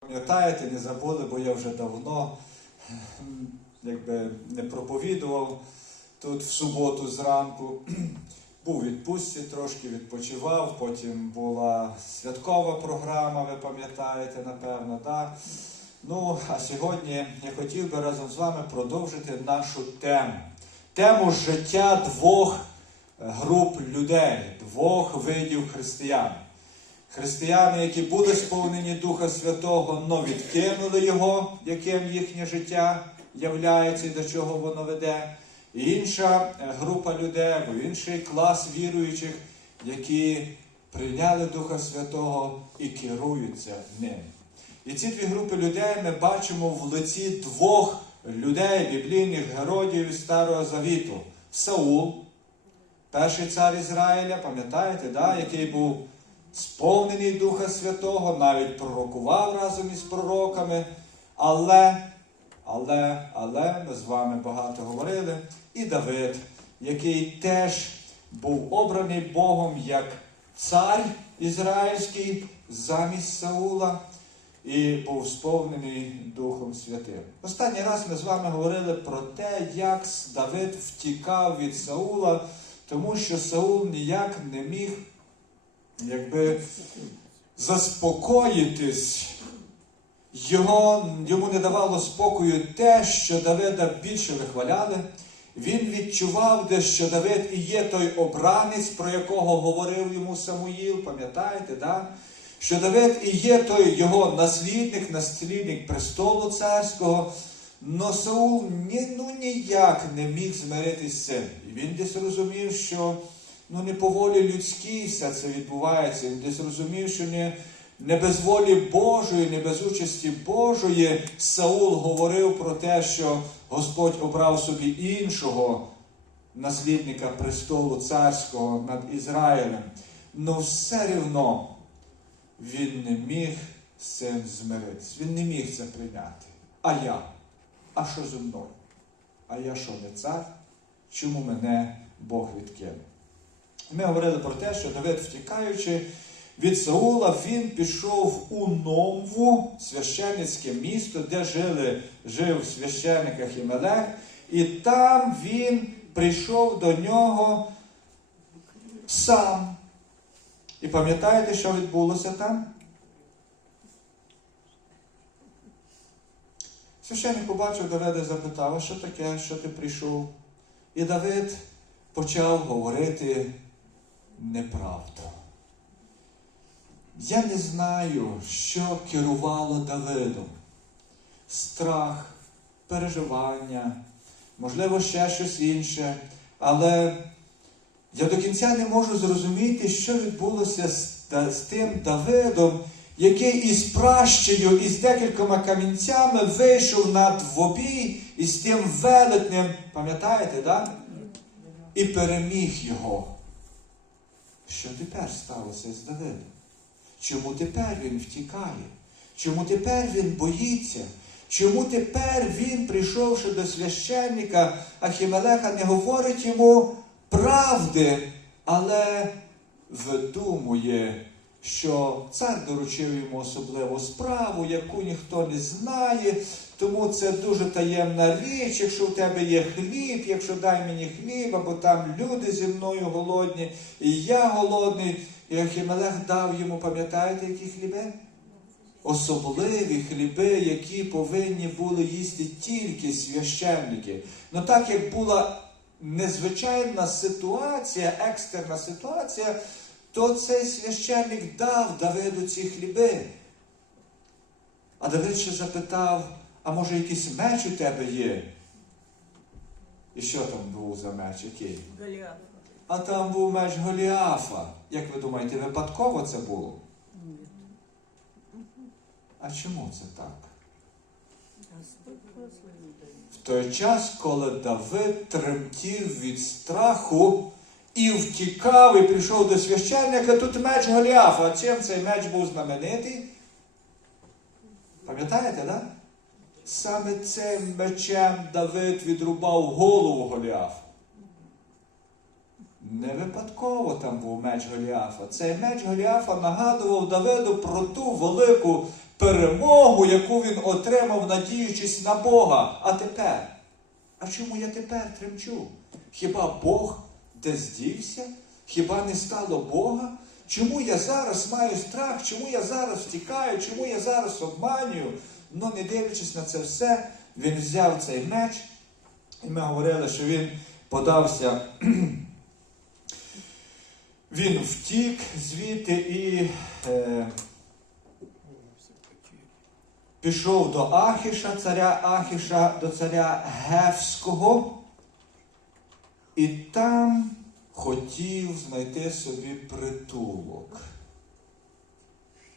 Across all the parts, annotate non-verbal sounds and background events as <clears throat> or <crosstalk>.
Пам'ятаєте, не забули, бо я вже давно якби не проповідував тут в суботу зранку. <clears throat> Був у відпустці, трошки відпочивав, потім була святкова програма, ви пам'ятаєте, напевно, так? Ну, а сьогодні я хотів би разом з вами продовжити нашу тему. Тему життя двох груп людей, двох видів християн. Християни, які були сповнені Духа Святого, но відкинули Його, яким їхнє життя являється і до чого воно веде. І інша е, група людей, або інший клас віруючих, які прийняли Духа Святого і керуються ним. І ці дві групи людей ми бачимо в лиці двох людей, біблійних героїв Старого Завіту. Саул, перший цар Ізраїля, пам'ятаєте, да, який був сповнений Духа Святого, навіть пророкував разом із пророками. Але, але, але ми з вами багато говорили, і Давид, який теж був обраний Богом як цар ізраїльський замість Саула і був сповнений Духом Святим. Останній раз ми з вами говорили про те, як Давид втікав від Саула, тому що Саул ніяк не міг якби заспокоїтись. Його, йому не давало спокою те, що Давида більше вихваляли. Він відчував, де що Давид і є той обранець, про якого говорив йому Самуїл, пам'ятаєте, да? що Давид і є той його наслідник, наслідник престолу царського. Но Саул ні, ну, ніяк не міг змиритися з цим. І він десь розумів, що ну, не по волі людській все це відбувається. Він десь розумів, що не, не без волі Божої, не без участі Божої Саул говорив про те, що Господь обрав собі іншого наслідника престолу царського над Ізраїлем. Но все рівно він не міг з цим змиритися. Він не міг це прийняти. А я? А що зі мною? А я що не цар? Чому мене Бог відкинув? Ми говорили про те, що Давид, втікаючи від Саула, він пішов у Номву, священницьке місто, де жили, жив священник Ахімелех, і там він прийшов до нього сам. І пам'ятаєте, що відбулося там? Священник побачив Давида і запитав, а що таке, що ти прийшов? І Давид почав говорити неправду. Я не знаю, що керувало Давидом. Страх, переживання, можливо, ще щось інше. Але я до кінця не можу зрозуміти, що відбулося з, з тим Давидом, який із пращею, із декількома камінцями вийшов на двобій із тим велетнем, пам'ятаєте, да? і переміг його. Що тепер сталося з Давидом? Чому тепер він втікає? Чому тепер він боїться? Чому тепер він, прийшовши до священника Ахімелеха, не говорить йому правди, але видумує, що цар доручив йому особливу справу, яку ніхто не знає, тому це дуже таємна річ, якщо в тебе є хліб, якщо дай мені хліб, або там люди зі мною голодні, і я голодний. І Ахімелех дав йому, пам'ятаєте, які хліби? Особливі хліби, які повинні були їсти тільки священники. Ну так як була незвичайна ситуація, екстерна ситуація, то цей священник дав Давиду ці хліби. А Давид ще запитав, а може якийсь меч у тебе є? І що там був за меч? Який? Голіаф. А там був меч Голіафа. Як ви думаєте, випадково це було? А чому це так? В той час, коли Давид тремтів від страху і втікав, і прийшов до священника, тут меч Голіафа. А чим цей меч був знаменитий? Пам'ятаєте, да? Саме цим мечем Давид відрубав голову Голіафа. Не випадково там був меч Голіафа. Цей меч Голіафа нагадував Давиду про ту велику перемогу, яку він отримав, надіючись на Бога. А тепер? А чому я тепер тремчу? Хіба Бог де здівся? Хіба не стало Бога? Чому я зараз маю страх? Чому я зараз втікаю? Чому я зараз обманюю? Ну, не дивлячись на це все, він взяв цей меч, і ми говорили, що він подався. <clears throat> Він втік звідти і е, пішов до Ахіша, царя Ахіша, до царя Гевського, і там хотів знайти собі притулок.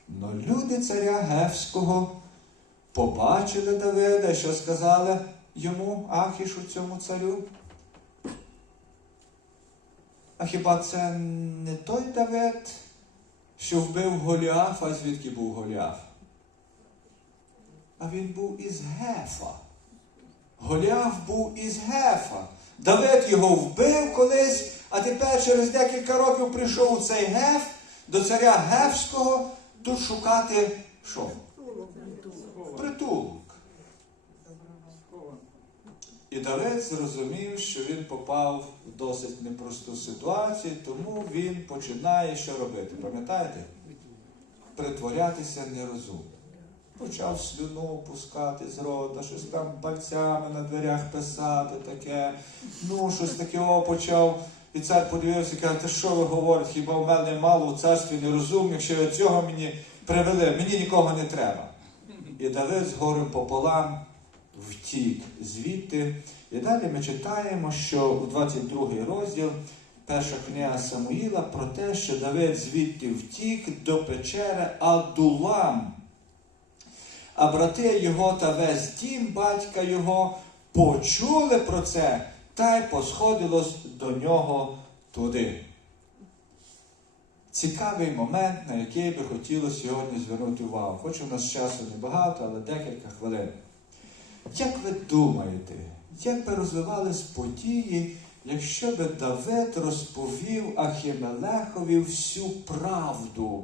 Но люди царя Гевського побачили Давида, що сказали йому, Ахішу, цьому царю. А хіба це не той Давид, що вбив Голіафа, звідки був Голіаф? А він був із Гефа. Голіаф був із Гефа. Давид його вбив колись, а тепер через декілька років прийшов у цей Геф до царя Гефського тут шукати що? Притулок. І Давид зрозумів, що він попав в досить непросту ситуацію, тому він починає що робити. Пам'ятаєте? Притворятися нерозумним. Почав слюну пускати з рота, щось там пальцями на дверях писати таке. Ну, щось таке о, почав. І цар подивився і каже, та що ви говорите, хіба в мене мало у царстві нерозумних, що ви цього мені привели, мені нікого не треба. І Давид з горем пополам втік звідти. І далі ми читаємо, що у 22 розділ перша книга Самуїла про те, що Давид звідти втік до печери Адулам. А брати його та весь дім батька його почули про це та й посходилось до нього туди. Цікавий момент, на який би хотілося сьогодні звернути увагу. Хоч у нас часу небагато, але декілька хвилин. Як ви думаєте, як би розвивались події, якщо би Давид розповів Ахімелехові всю правду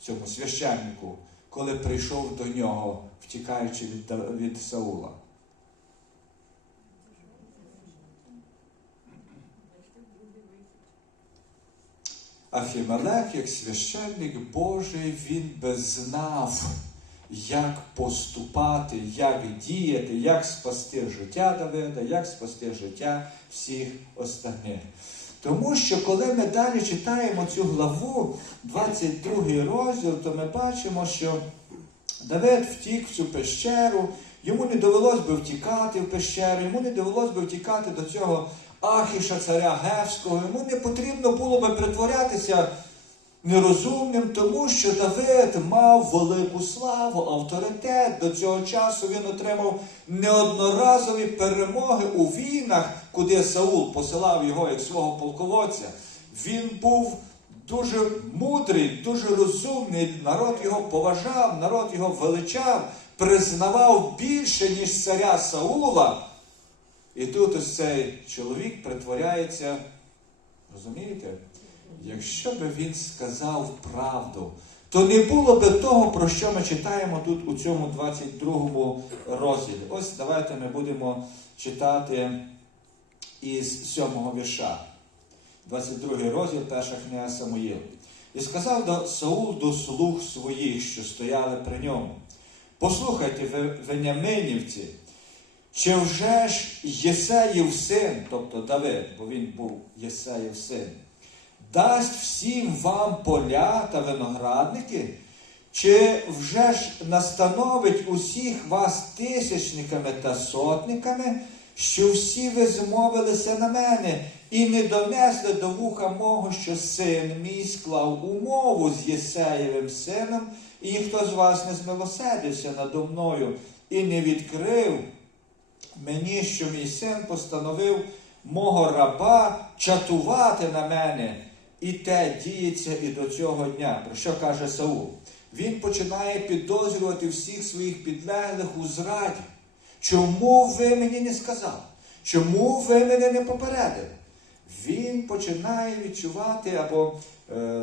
цьому священнику, коли прийшов до нього, втікаючи від, від Саула? Ахімелех, як священник Божий, він би знав, як поступати, як діяти, як спасти життя Давида, як спасти життя всіх остальних. Тому що коли ми далі читаємо цю главу, 22 розділ, то ми бачимо, що Давид втік в цю пещеру, йому не довелось би втікати в пещеру, йому не довелось би втікати до цього Ахіша, царя Гевського, йому не потрібно було би притворятися нерозумним, тому що Давид мав велику славу, авторитет. До цього часу він отримав неодноразові перемоги у війнах, куди Саул посилав його як свого полководця. Він був дуже мудрий, дуже розумний. Народ його поважав, народ його величав, признавав більше, ніж царя Саула. І тут ось цей чоловік притворяється, розумієте? Якщо би він сказав правду, то не було би того, про що ми читаємо тут у цьому 22 розділі. Ось давайте ми будемо читати із 7 вірша. 22 розділ, перша книга Самуїл. І сказав Саул до слуг своїх, що стояли при ньому. Послухайте, веняминівці, чи вже ж Єсеїв син, тобто Давид, бо він був Єсеїв син, дасть всім вам поля та виноградники, чи вже ж настановить усіх вас тисячниками та сотниками, що всі ви змовилися на мене і не донесли до вуха мого, що син мій склав умову з Єсеєвим сином, і ніхто з вас не змилосердився надо мною і не відкрив мені, що мій син постановив мого раба чатувати на мене, і те діється і до цього дня. Про що каже Саул? Він починає підозрювати всіх своїх підлеглих у зраді. Чому ви мені не сказали? Чому ви мене не попередили? Він починає відчувати або, е,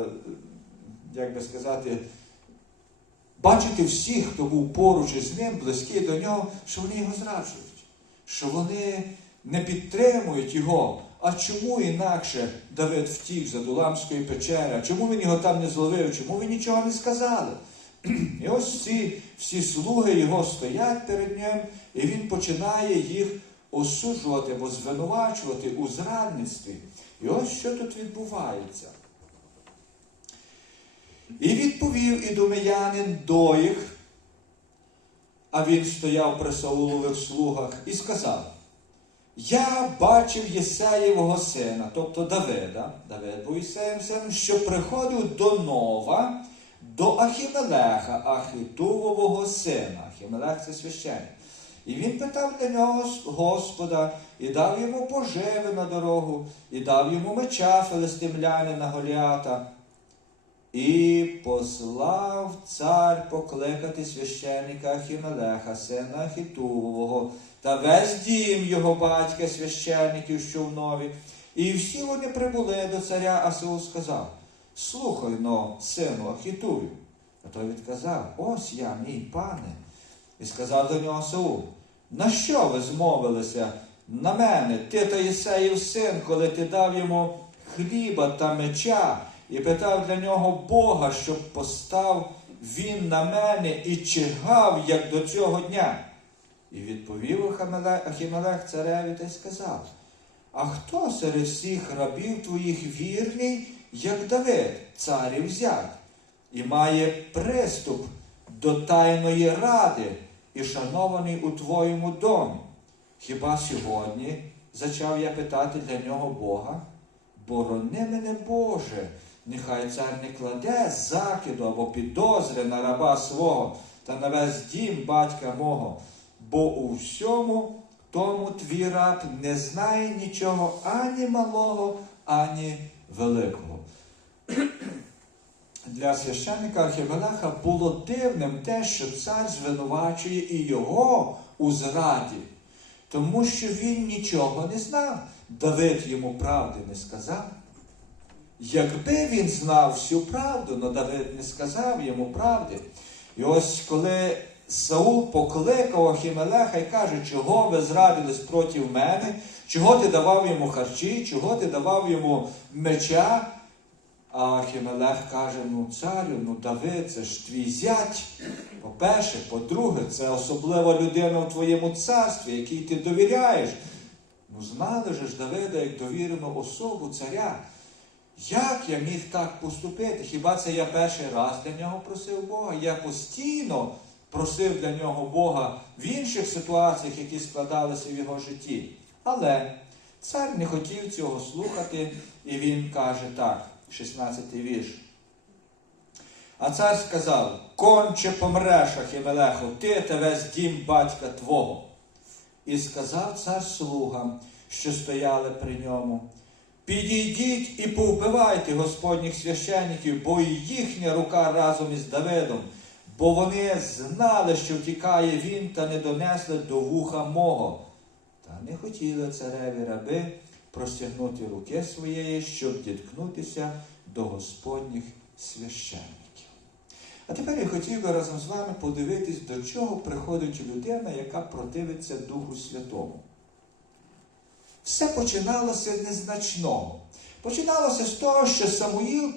як би сказати, бачити всіх, хто був поруч із ним, близький до нього, що вони його зраджують, що вони не підтримують його. А чому інакше Давид втік з Адуламської печери? А чому він його там не зловив? Чому ви нічого не сказали? <clears throat> І ось ці всі слуги його стоять перед ним, і він починає їх осуджувати або звинувачувати у зрадництві. І ось що тут відбувається. І відповів ідомеянин до їх, а він стояв при Саулових слугах, і сказав: Я бачив Єсеєвого сина, тобто Давида, Давид був Єсеєм сином, що приходив до Нова, до Ахімелеха, Ахітувового сина. Ахімелех це священник. І він питав для нього Господа, і дав йому поживи на дорогу, і дав йому меча филистимлянина Голіата. І послав цар покликати священника Ахімелеха, сина Ахітувового, та весь дім його батька, священників, що в нові. І всі вони прибули до царя, а Саул сказав: Слухай но, сину Ахітую. А той відказав: Ось я, мій пане. І сказав до нього Саул, на що ви змовилися на мене, ти та Єсеїв син, коли ти дав йому хліба та меча, і питав для нього Бога, щоб постав він на мене і чигав, як до цього дня. І відповів Ахімелех цареві та й сказав: А хто серед всіх рабів твоїх вірний, як Давид, царів зять, і має приступ до тайної ради і шанований у твоєму домі? Хіба сьогодні зачав я питати для нього Бога? Борони мене, Боже, нехай цар не кладе закиду або підозри на раба свого та на весь дім батька мого, бо у всьому тому твій раб не знає нічого ані малого, ані великого. Для священника Архівелеха було дивним те, що цар звинувачує і його у зраді, тому що він нічого не знав. Давид йому правди не сказав. Якби він знав всю правду, але Давид не сказав йому правди. І ось коли Саул покликав Ахімелеха і каже, чого ви зрадились проти мене, чого ти давав йому харчі, чого ти давав йому меча. А Ахімелех каже: ну царю, ну Давид, це ж твій зять. По-перше, по-друге, це особлива людина в твоєму царстві, якій ти довіряєш. Ну, знали же ж Давида як довірену особу царя. Як я міг так поступити? Хіба це я перший раз для нього просив Бога? Я постійно просив для нього Бога в інших ситуаціях, які складалися в його житті. Але цар не хотів цього слухати, і він каже так, 16-й вірш. А цар сказав: конче помреш, Ахімелеху, ти та весь дім батька твого. І сказав цар слугам, що стояли при ньому. Підійдіть і повбивайте господніх священників, бо і їхня рука разом із Давидом, бо вони знали, що втікає він, та не донесли до вуха мого. Та не хотіли цареві раби простягнути руки своєї, щоб діткнутися до господніх священників. А тепер я хотів би разом з вами подивитись, до чого приходить людина, яка противиться Духу Святому. Все починалося незначного. Починалося з того, що Самуїл,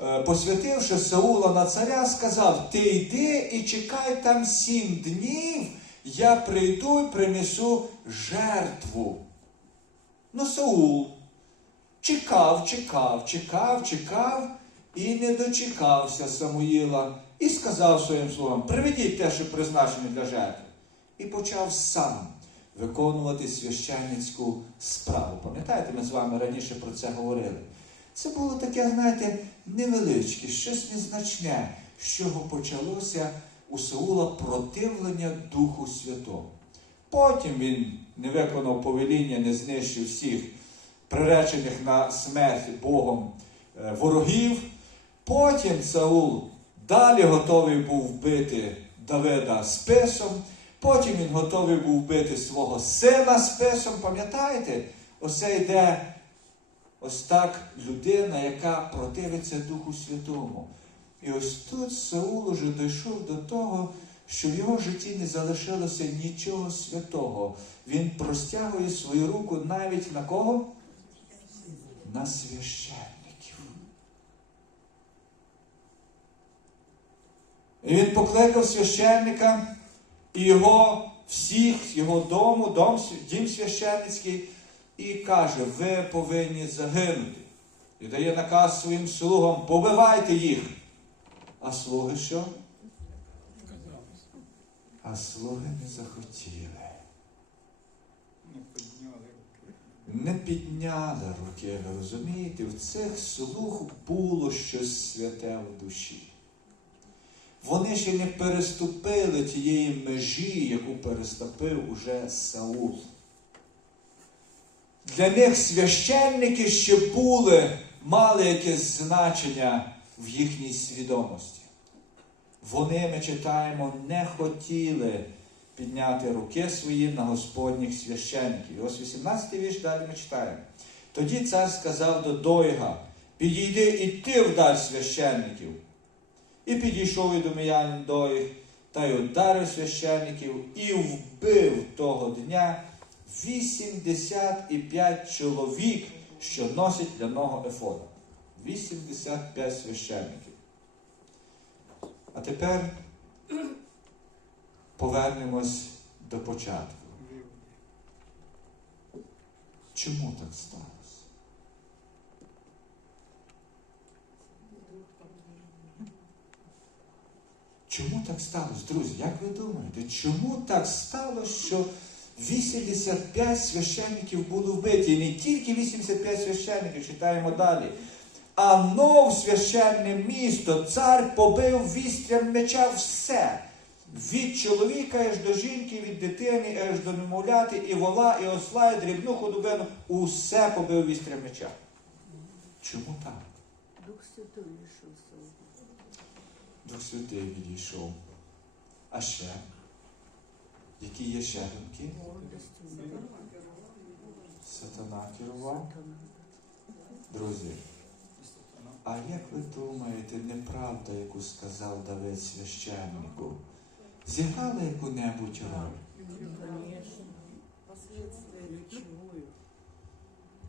е, посвятивши Саула на царя, сказав: Ти йди і чекай там сім днів, я прийду і принесу жертву. Ну, Саул чекав, чекав, чекав, чекав і не дочекався Самуїла. І сказав своїм слугам: приведіть те, що призначене для жертви. І почав сам виконувати священницьку справу. Пам'ятаєте, ми з вами раніше про це говорили. Це було таке, знаєте, невеличке, щось незначне, з чого почалося у Саула противлення Духу Святому. Потім він не виконав повеління, не знищив всіх приречених на смерть Богом е, ворогів. Потім Саул далі готовий був вбити Давида списом. Потім він готовий був вбити свого сина списом. Пам'ятаєте? Оце йде ось так людина, яка противиться Духу Святому. І ось тут Саул уже дійшов до того, що в його житті не залишилося нічого святого. Він простягує свою руку навіть на кого? На священників. І він покликав священника і його всіх, його дому, дом, дім священницький, і каже, ви повинні загинути. І дає наказ своїм слугам, побивайте їх. А слуги що? А слуги не захотіли. Не підняли руки, ви розумієте, в цих слуг було щось святе в душі. Вони ще не переступили тієї межі, яку переступив уже Саул. Для них священники ще були, мали якесь значення в їхній свідомості. Вони, ми читаємо, не хотіли підняти руки свої на Господніх священників. І ось 18 вірш далі ми читаємо. Тоді цар сказав до Дойга: підійди і ти вдар священників. І підійшов і до Доїг, та й ударив священників, і вбив того дня 85 чоловік, що носять для нього ефода. 85 священників. А тепер повернемось до початку. Чому так сталося? Чому так сталося, друзі? Як ви думаєте, чому так сталося, що 85 священників були вбиті? І не тільки 85 священників, читаємо далі. А нов священне місто, цар побив вістрям меча все. Від чоловіка аж до жінки, від дитини, аж до немовляти, і вола, і осла, і дрібну худобину, усе побив вістрям меча. Чому так? Дух Святой лишився. Дух Святий відійшов. А ще? Які є ще думки? Сатана керував. Друзі, а як ви думаєте, неправда, яку сказав Давид священнику, зіграла яку-небудь роль?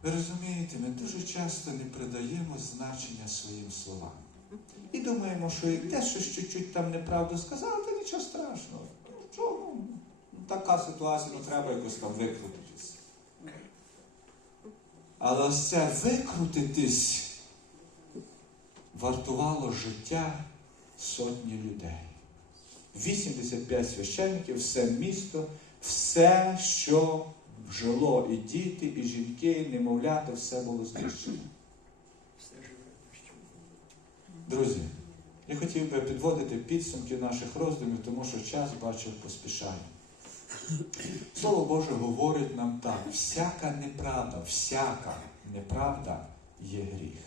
Ви розумієте, ми дуже часто не придаємо значення своїм словам. І думаємо, що як десь щось чуть-чуть там неправду сказав, то нічого страшного. Чого? Ну, така ситуація, ну треба якось там викрутитись. Але ось це викрутитись вартувало життя сотні людей. 85 священників, все місто, все, що жило, і діти, і жінки, і немовлята, все було знищено. Друзі, я хотів би підводити підсумки наших роздумів, тому що час, бачу, поспішає. Слово Боже говорить нам так: всяка неправда, всяка неправда є гріх.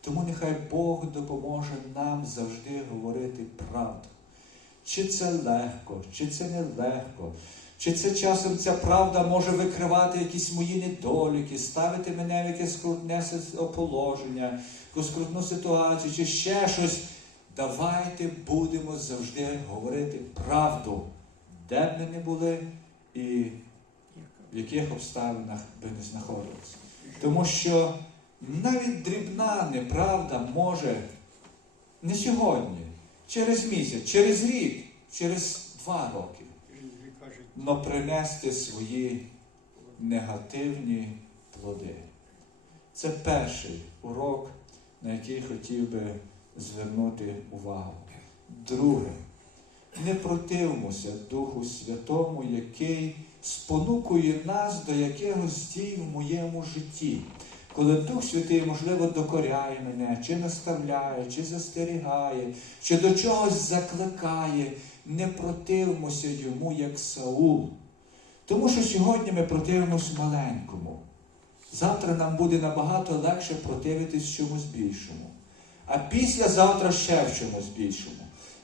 Тому нехай Бог допоможе нам завжди говорити правду. Чи це легко, чи це не легко, чи це часом ця правда може викривати якісь мої недоліки, ставити мене в якесь скрутне положення, якусь скрутну ситуацію, чи ще щось. Давайте будемо завжди говорити правду, де б ми не були і в яких обставинах би не знаходилися. Тому що навіть дрібна неправда може не сьогодні, через місяць, через рік, через два роки, но принести свої негативні плоди. Це перший урок, на який хотів би звернути увагу. Друге, не противмося Духу Святому, який спонукує нас до якихось дій в моєму житті. Коли Дух Святий, можливо, докоряє мене, чи наставляє, чи застерігає, чи до чогось закликає, не противмося йому, як Саул. Тому що сьогодні ми противимось маленькому. Завтра нам буде набагато легше противитись чомусь більшому. А післязавтра ще в чомусь більшому.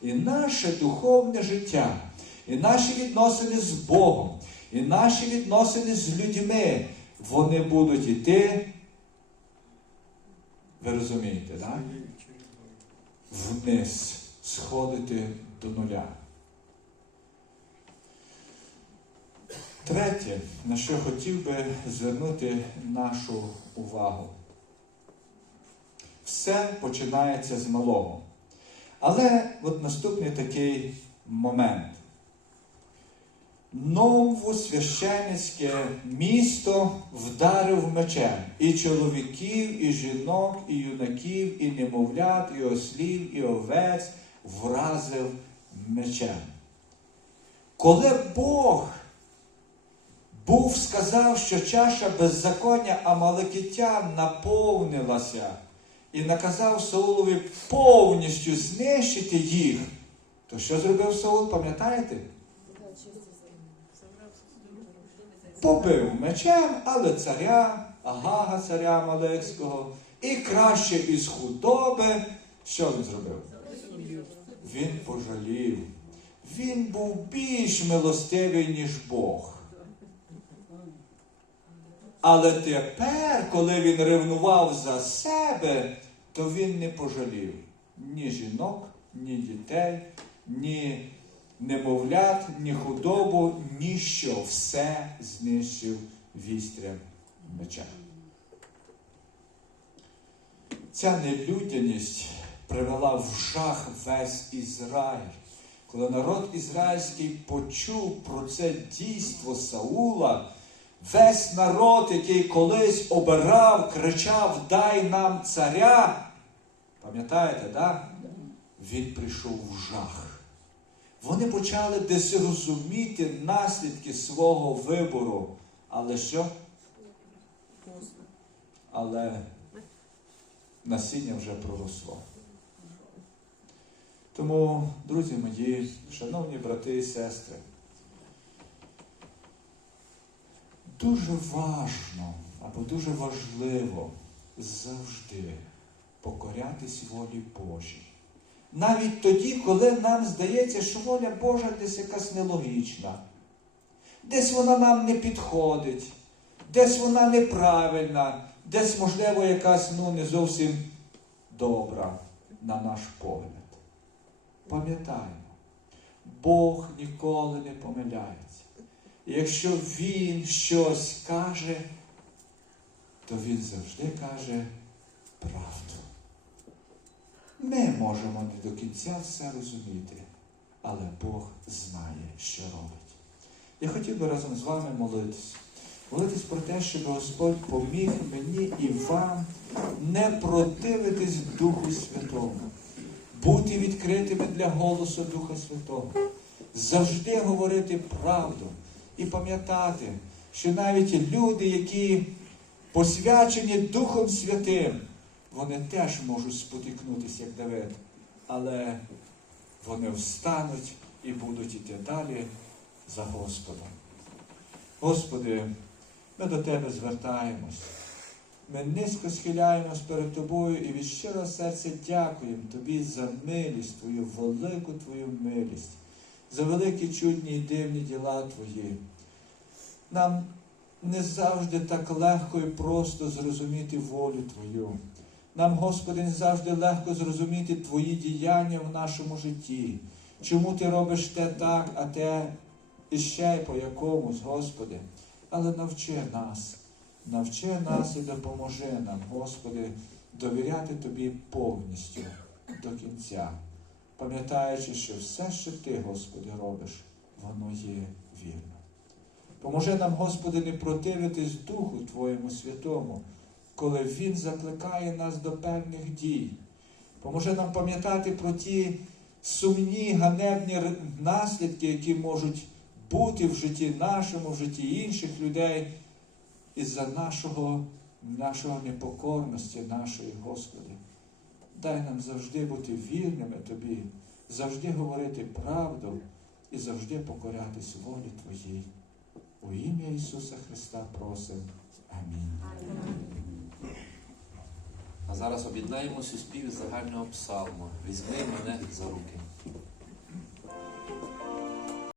І наше духовне життя, і наші відносини з Богом, і наші відносини з людьми, вони будуть іти. Ви розумієте, так? вниз, сходити до нуля. Третє, на що хотів би звернути нашу увагу. Все починається з малого. Але от наступний такий момент. Новосвященницьке місто вдарив мечем і чоловіків, і жінок, і юнаків, і немовлят, і ослів, і овець вразив мечем. Коли Бог був сказав, що чаша беззаконня Амалекитян наповнилася і наказав Саулові повністю знищити їх, то що зробив Саул, пам'ятаєте? Побив мечем, але царя, Агага, царя Малецького, і краще із худоби. Що він зробив? Він пожалів. Він був більш милостивий, ніж Бог. Але тепер, коли він ревнував за себе, то він не пожалів ні жінок, ні дітей, ні немовлят, ні худобу, ніщо все знищив вістрям меча. Ця нелюдяність привела в жах весь Ізраїль. Коли народ ізраїльський почув про це дійство Саула, весь народ, який колись обирав, кричав Дай нам царя. Пам'ятаєте, да? Він прийшов в жах. Вони почали десь розуміти наслідки свого вибору. Але що? Але насіння вже проросло. Тому, друзі мої, шановні брати і сестри, дуже важно або дуже важливо завжди покорятись волі Божій. Навіть тоді, коли нам здається, що воля Божа десь якась нелогічна, десь вона нам не підходить, десь вона неправильна, десь, можливо, якась ну, не зовсім добра, на наш погляд. Пам'ятаємо, Бог ніколи не помиляється. Якщо Він щось каже, то Він завжди каже правду. Ми можемо не до кінця все розуміти, але Бог знає, що робить. Я хотів би разом з вами молитись. Молитись про те, щоб Господь поміг мені і вам не противитись Духу Святому, бути відкритими для голосу Духа Святого, завжди говорити правду і пам'ятати, що навіть люди, які посвячені Духом Святим, вони теж можуть спотикнутися, як Давид, але вони встануть і будуть іти далі за Господом. Господи, ми до Тебе звертаємось. Ми низько схиляємось перед Тобою і від щирого серця дякуємо Тобі за милість Твою, велику Твою милість, за великі чудні і дивні діла Твої. Нам не завжди так легко і просто зрозуміти волю Твою. Нам, Господи, не завжди легко зрозуміти Твої діяння в нашому житті. Чому Ти робиш те так, а те іще по якомусь, Господи. Але навчи нас, навчи нас і допоможи нам, Господи, довіряти Тобі повністю до кінця, пам'ятаючи, що все, що Ти, Господи, робиш, воно є вірно. Поможи нам, Господи, не противитись Духу Твоєму Святому, коли Він закликає нас до певних дій. Поможи нам пам'ятати про ті сумні, ганебні наслідки, які можуть бути в житті нашому, в житті інших людей, із-за нашого, нашого непокорності, нашої, Господи. Дай нам завжди бути вірними Тобі, завжди говорити правду і завжди покорятись волі Твоїй. У ім'я Ісуса Христа просимо. Амінь. А зараз об'єднаємося у спів загального псалму. Візьми мене за руки.